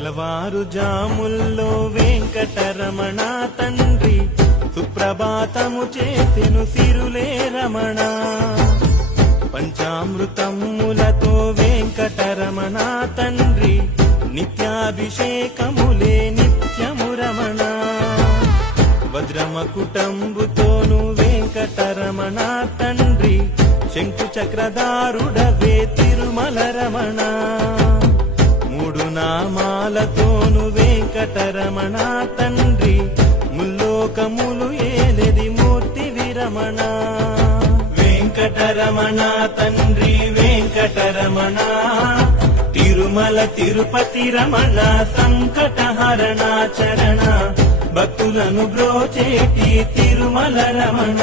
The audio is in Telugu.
తెలవారు జాముల్లో వెంకటరమణ తండ్రి సుప్రభాతము చేసెను సిరులే రమణ. పంచామృతములతో వెంకటరమణ తండ్రి నిత్యాభిషేకములే నిత్యము రమణ. వజ్రమకుటంబుతోను వెంకటరమణ తండ్రి శంకు చక్రధారుడవే తిరుమల రమణ. మూడు నామాలతోను వెంకటరమణ తండ్రి ముల్లోకములు ఏలెది మూర్తి విరమణ. వెంకటరమణ తండ్రి వెంకటరమణ తిరుమల తిరుపతి రమణ సంకటహరణ చరణ భక్తులను బ్రోచేటి తిరుమల రమణ.